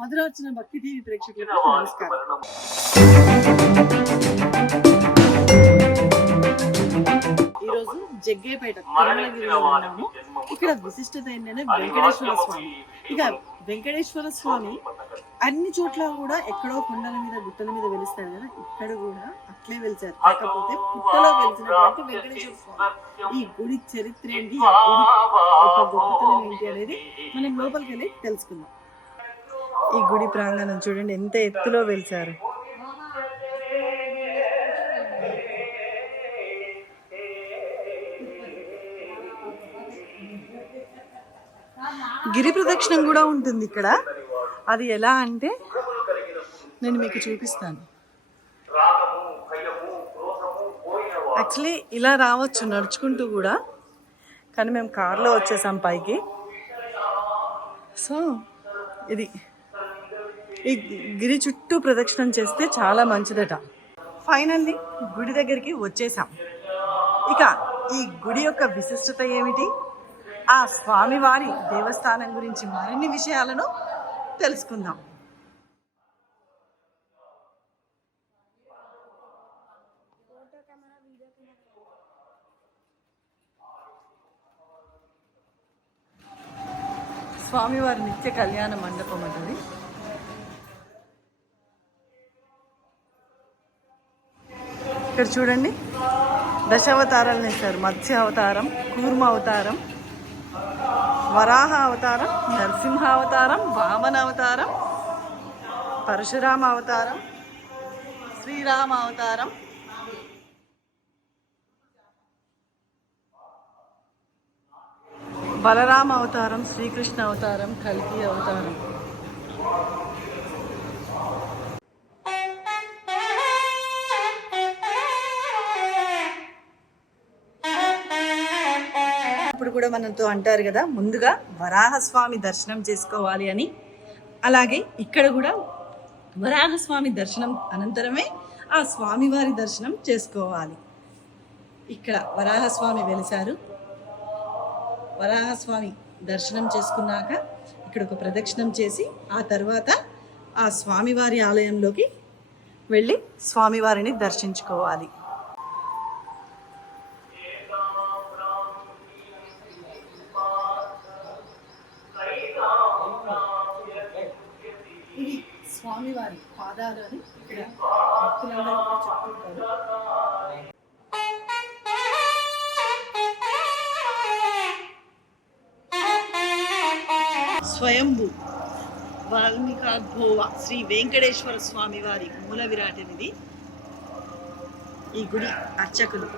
మధురార్చన భక్తి టీవీ ప్రేక్షకులకు నమస్కారం. ఈరోజు జగ్గేపేట తిరుమలగిరిలో ఉన్నాము. ఇక్కడ విశిష్టత ఏంటంటే వెంకటేశ్వర స్వామి. ఇక వెంకటేశ్వర స్వామి అన్ని చోట్ల కూడా ఎక్కడో కొండల మీద గుట్టల మీద వెలుస్తారు కదా, ఇక్కడ కూడా అట్లే వెలిచారు. కాకపోతే పుట్టలో వెలిసినటువంటి వెంకటేశ్వర స్వామి. ఈ గుడి చరిత్ర ఏంటి, ఈ గుడి యొక్క గొప్పతనం ఏంటి అనేది మనం లోపలికి వెళ్ళి తెలుసుకుందాం. ఈ గుడి ప్రాంగణం చూడండి, ఎంత ఎత్తులో వెలిచారు. గిరి ప్రదక్షిణం కూడా ఉంటుంది ఇక్కడ. అది ఎలా అంటే నేను మీకు చూపిస్తాను. యాక్చువల్లీ ఇలా రావచ్చు నడుచుకుంటూ కూడా, కానీ మేము కార్లో వచ్చేసాం పైకి. సో ఇది ఈ గిరి చుట్టూ ప్రదక్షిణం చేస్తే చాలా మంచిదట. ఫైనల్లీ గుడి దగ్గరికి వచ్చేసాం. ఇక ఈ గుడి యొక్క విశిష్టత ఏమిటి, ఆ స్వామివారి దేవస్థానం గురించి మరిన్ని విషయాలను తెలుసుకుందాం. స్వామివారి నిత్య కళ్యాణ మండపం అంటది. ఇక్కడ చూడండి, దశావతారాలు వేశారు. మత్స్య అవతారం, కూర్మ అవతారం, వరాహ అవతారం, నరసింహ అవతారం, వామన అవతారం, పరశురామ అవతారం, శ్రీరామ అవతారం, బలరామ అవతారం, శ్రీకృష్ణ అవతారం, కల్కి అవతారం. ఇప్పుడు కూడా మనతో అంటారు కదా, ముందుగా వరాహస్వామి దర్శనం చేసుకోవాలి అని. అలాగే ఇక్కడ కూడా వరాహస్వామి దర్శనం అనంతరమే ఆ స్వామివారి దర్శనం చేసుకోవాలి. ఇక్కడ వరాహస్వామి వెలిశారు. వరాహస్వామి దర్శనం చేసుకున్నాక ఇక్కడ ఒక ప్రదక్షిణం చేసి ఆ తర్వాత ఆ స్వామివారి ఆలయంలోకి వెళ్ళి స్వామివారిని దర్శించుకోవాలి. ఇది స్వామివారి పాదాలు అని ఇక్కడ భక్తులందరూ కూడా చెప్తుంటారు. స్వయంభూ వాల్మీకాద్భోవ శ్రీ వెంకటేశ్వర స్వామి వారి మూల విరాటనిది ఈ గుడి అర్చకులు.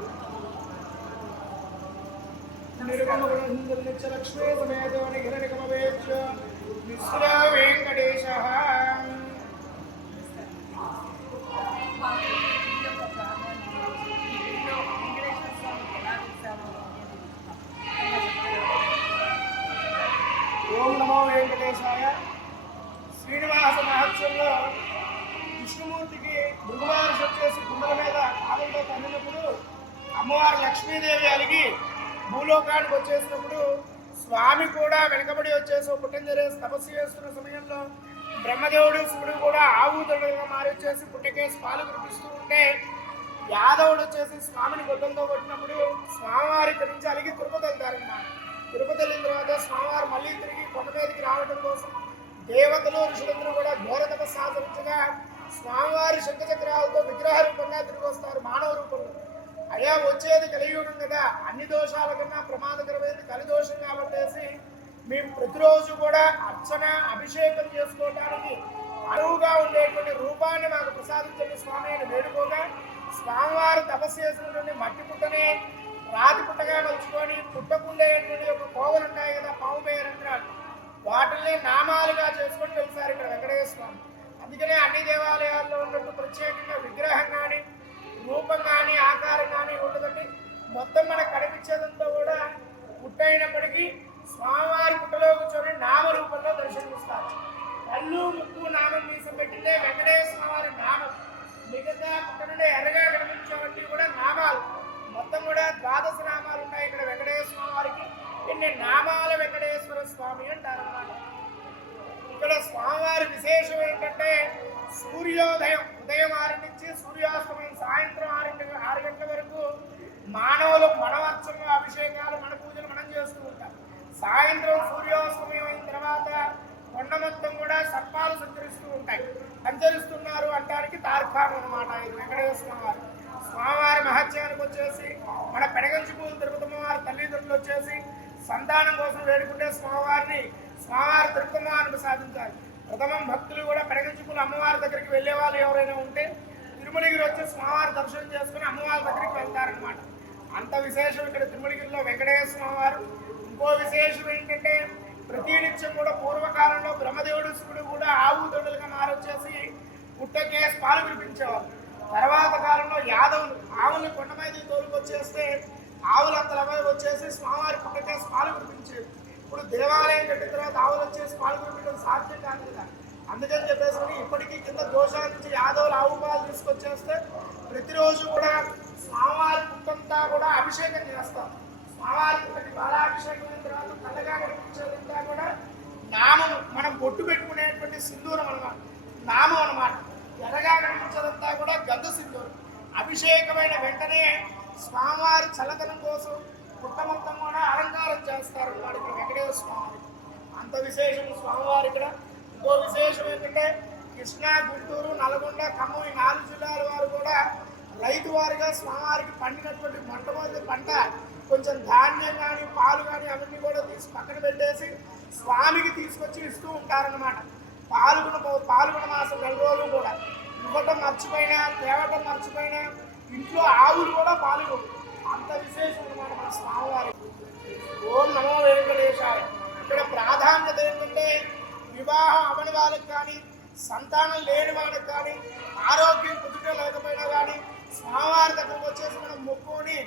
ఓం నమో వెంకటేశాయ. శ్రీనివాస మహోత్సవంలో విష్ణుమూర్తికి భృగువారు వచ్చేసి కుండల మీద కాలంతో తన్నినప్పుడు అమ్మవారు లక్ష్మీదేవి అలిగి భూలోకానికి వచ్చేసినప్పుడు స్వామి కూడా వెనకబడి వచ్చేసి పుట్టంజరేసి తపస్సు చేస్తున్న సమయంలో బ్రహ్మదేవుడు శివుడు కూడా ఆవుతుడుగా మారి వచ్చేసి పుట్టకేసి పాలు కురిపిస్తూ ఉంటే యాదవుడు వచ్చేసి స్వామిని గొడ్డంతో కొట్టినప్పుడు స్వామివారి ఇక్కడి నుంచి అలిగి తిరుపతి వెళ్తారన్నమాట. తిరుపతి వెళ్ళిన తర్వాత స్వామివారు మళ్ళీ తిరిగి కొండ మీదకి రావడం కోసం దేవతలు ఋషులందరూ కూడా ఘోర తపస్సు ఆచరించగా స్వామివారి శంఖచక్రాలతో విగ్రహ రూపంగా తిరిగి వస్తారు, మానవ రూపంలో. అయ్యా వచ్చేది కలియుగం కదా, అన్ని దోషాల కన్నా ప్రమాదకరమైనది కలిదోషం కాబట్టేసి మేము ప్రతిరోజు కూడా అర్చన అభిషేకం చేసుకోవడానికి అనువుగా ఉండేటువంటి రూపాన్ని మాకు ప్రసాదించండి స్వామి అని వేడుకోగా స్వామివారు తపస్సు చేసినటువంటి మట్టి పుట్టని రాతి పుట్టగా నలుచుకొని పుట్టకుండేటువంటి ఒక కోవలు ఉంటాయి కదా, పాము పేరంటారు, వాటిల్ని నామాలుగా చేసుకొని వెళ్తారు ఇక్కడ వెంకటేశ్వర స్వామి. అందుకనే అన్ని దేవాలయాల్లో ఉన్నట్టు ప్రత్యేకంగా విగ్రహం కానీ రూపం కానీ ఆకారం కానీ ఉండదండి. మొత్తం మనకు కనిపించేదంతా కూడా పుట్ట అయినప్పటికీ స్వామివారి పుట్టలో కూర్చొని నామ రూపంలో దర్శనమిస్తారు. కళ్ళు ముక్కు నామం మీసం పెట్టిందే వెంకటేశ్వర వారి నామం. మిగతా పుట్ట నుండి ఎర్రగా కనిపించేవన్నీ కూడా నామాలు. మొత్తం కూడా 12 నామాలు ఉన్నాయి ఇక్కడ వెంకటేశ్వర వారికి. ఇన్ని నామాల వెంకటేశ్వర స్వామి అంటారు అన్నమాట. ఇక్కడ స్వామివారి విశేష ఉదయం 6 నుంచి సూర్యాస్తమయం సాయంత్రం 6 గంటల వరకు మానవులు మనవర్చంలో అభిషేకాలు మన పూజలు మనం చేస్తూ ఉంటాం. సాయంత్రం సూర్యాస్తమయం అయిన తర్వాత కొండ మొత్తం కూడా సర్పాలు సంచరిస్తున్నారు అంటానికి తార్కాణం అన్నమాట. ఇది వెంకటేశ్వర స్వామివారి మహత్యానికి వచ్చేసి మన పెడగంచిపూలు తిరుపతమ్మ వారి తల్లిదండ్రులు వచ్చేసి సంతానం కోసం వేడుకుంటే స్వామివారి తిరుపతమ్మ వారిని సాధించాలి. ప్రథమం భక్తులు కూడా పెడగంచిపూలు అమ్మవారి దగ్గరికి వెళ్ళే వాళ్ళు ఎవరైనా ఉంటే తిరుమలగిరి వచ్చి స్వామివారి దర్శనం చేసుకుని అమ్మవారి దగ్గరికి వెళ్తారనమాట. అంత విశేషం ఇక్కడ తిరుమలగిరిలో వెంకటేశ్వర వారు. ఇంకో విశేషం ఏంటంటే ప్రతినిత్యం కూడా పూర్వకాలంలో బ్రహ్మదేవుడు శివుడు కూడా ఆవు దొడులుగా మారొచ్చేసి పుట్టకేసి పాలు వినిపించేవారు. తర్వాత కాలంలో యాదవులు ఆవుల్ని కొండ మీద తోలుకొచ్చేస్తే ఆవులంతలపై వచ్చేసి స్వామివారి పుట్టకేసి పాలు వినిపించేది. ఇప్పుడు దేవాలయం కట్టిన తర్వాత ఆవులు వచ్చేసి పాలు వినిపించడం సాధ్యం కాదు కదా. అందుకని చెప్పేసి ఇప్పటికీ కింద దోషాల నుంచి యాదవులు ఆవు పాలు తీసుకొచ్చేస్తే ప్రతిరోజు కూడా స్వామివారి పుట్టంతా కూడా అభిషేకం చేస్తాం. స్వామివారి పుట్టకి బాలాభిషేకం అయిన తర్వాత కళ్ళగా కనిపించేదంతా కూడా నామం, మనం బొట్టు పెట్టుకునేటువంటి సింధూరం అన్నమాట, నామం అన్నమాట. ఎర్రగా కనిపించేదంతా కూడా గంధ సింధూరం. అభిషేకమైన వెంటనే స్వామివారి చల్లదనం కోసం పుట్ట మొత్తం కూడా అలంకారం చేస్తారు అన్నమాట ఇక్కడ వెంకటేశ్వర స్వామి. అంత విశేషం స్వామివారి ఇక్కడ. ఇంకో విశేషం ఏంటంటే కృష్ణా, గుంటూరు, నల్గొండ, ఖమ్మం ఈ 4 జిల్లాల వారు కూడా రైతు వారిగా స్వామివారికి పండినటువంటి మొట్టమొదటి పంట కొంచెం ధాన్యం కానీ పాలు కానీ అవన్నీ కూడా తీసి పక్కన పెట్టేసి స్వామికి తీసుకొచ్చి ఇస్తూ ఉంటారన్నమాట. పాల్గొన మాసం 2 రోజులు కూడా ఇవ్వటం మర్చిపోయినా తేవటం మర్చిపోయినా ఇంట్లో ఆవులు కూడా పాల్గొంటారు. అంత విశేషం అన్నమాట మన స్వామివారి. ఓం నమో వెంకటేశాయ. ఇక్కడ ప్రాధాన్యత ఏంటంటే వివాహం అవని వాళ్ళకి కానీ సంతానం లేని వాళ్ళకి కానీ ఆరోగ్యం కుదుట లేకపోయినా కానీ స్వామివారి దగ్గరకు వచ్చేసి మనం మొక్కుని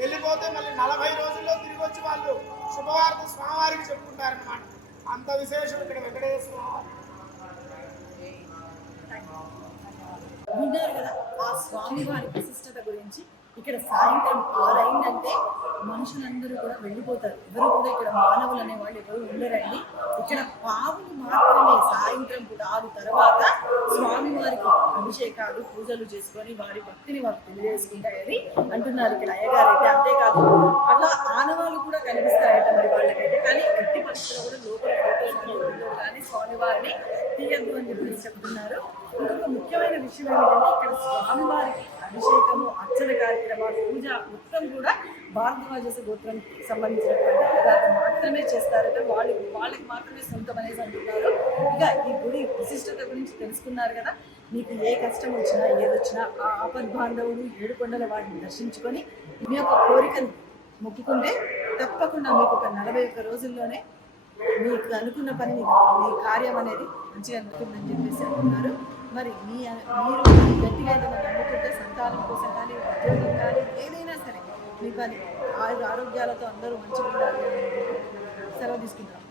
వెళ్ళిపోతే మళ్ళీ 40 రోజుల్లో తిరిగి వచ్చి వాళ్ళు శుభవార్త స్వామివారికి చెప్పుకుంటారన్నమాట. అంత విశేషం ఇక్కడ వెంకటేశ్వర. విన్నారు కదా ఆ స్వామివారి విశిష్టత గురించి. ఇక్కడ సాయంత్రం 6 అయిందంటే మనుషులందరూ కూడా వెళ్ళిపోతారు. ఎవరు కూడా ఇక్కడ మానవులు అనే వాళ్ళు ఎవరు ఉండరండి. ఇక్కడ పావులు మాత్రమే సాయంత్రం పూట 6 తర్వాత స్వామివారికి అభిషేకాలు పూజలు చేసుకొని వారి భక్తిని వారు తెలియజేసుకుంటాయని అంటున్నారు ఇక్కడ అయ్యగారు అయితే. అంతేకాదు అట్లా ఆనవాళ్ళు కూడా కనిపిస్తాయట మరి వాళ్ళకైతే. కానీ ఎట్టి పరిస్థితుల్లో కూడా లోపల ఫోటోలు కానీ స్వామివారిని తీయద్దు అని చెప్పి చెప్తున్నారు. ఇంకొక ముఖ్యమైన విషయం ఏమిటంటే ఇక్కడ స్వామివారికి అభిషేకము, అర్చన కార్యక్రమాలు, పూజ మొత్తం కూడా భారద్వాజ గోత్రానికి సంబంధించినటువంటి అయ్యగారు మాత్రమే చేస్తారట. వాళ్ళకి మాత్రమే సొంతం అనేసి అంటున్నారు. ఇక ఈ గుడి విశిష్టత గురించి తెలుసుకున్నారు కదా. మీకు ఏ కష్టం వచ్చినా ఏదొచ్చినా ఆ ఆపద్బాంధవుడు ఏడుకొండల వాటిని దర్శించుకొని మీ యొక్క కోరికను మొక్కుకుంటే తప్పకుండా మీకు ఒక 41 రోజుల్లోనే మీకు అనుకున్న పని మీ కార్యం అనేది మంచిగా అనుకుందని చెప్పేసి అంటున్నారు. మరి మీరు గట్టిగా ఏదైనా నమ్ముకుంటే సంతానం కోసం కానీ ఉద్యోగం కానీ ఏదైనా సరే మీ పని ఆరోగ్యాలతో అందరూ మంచిగా ఉండాలి. సెలవు తీసుకుంటాం.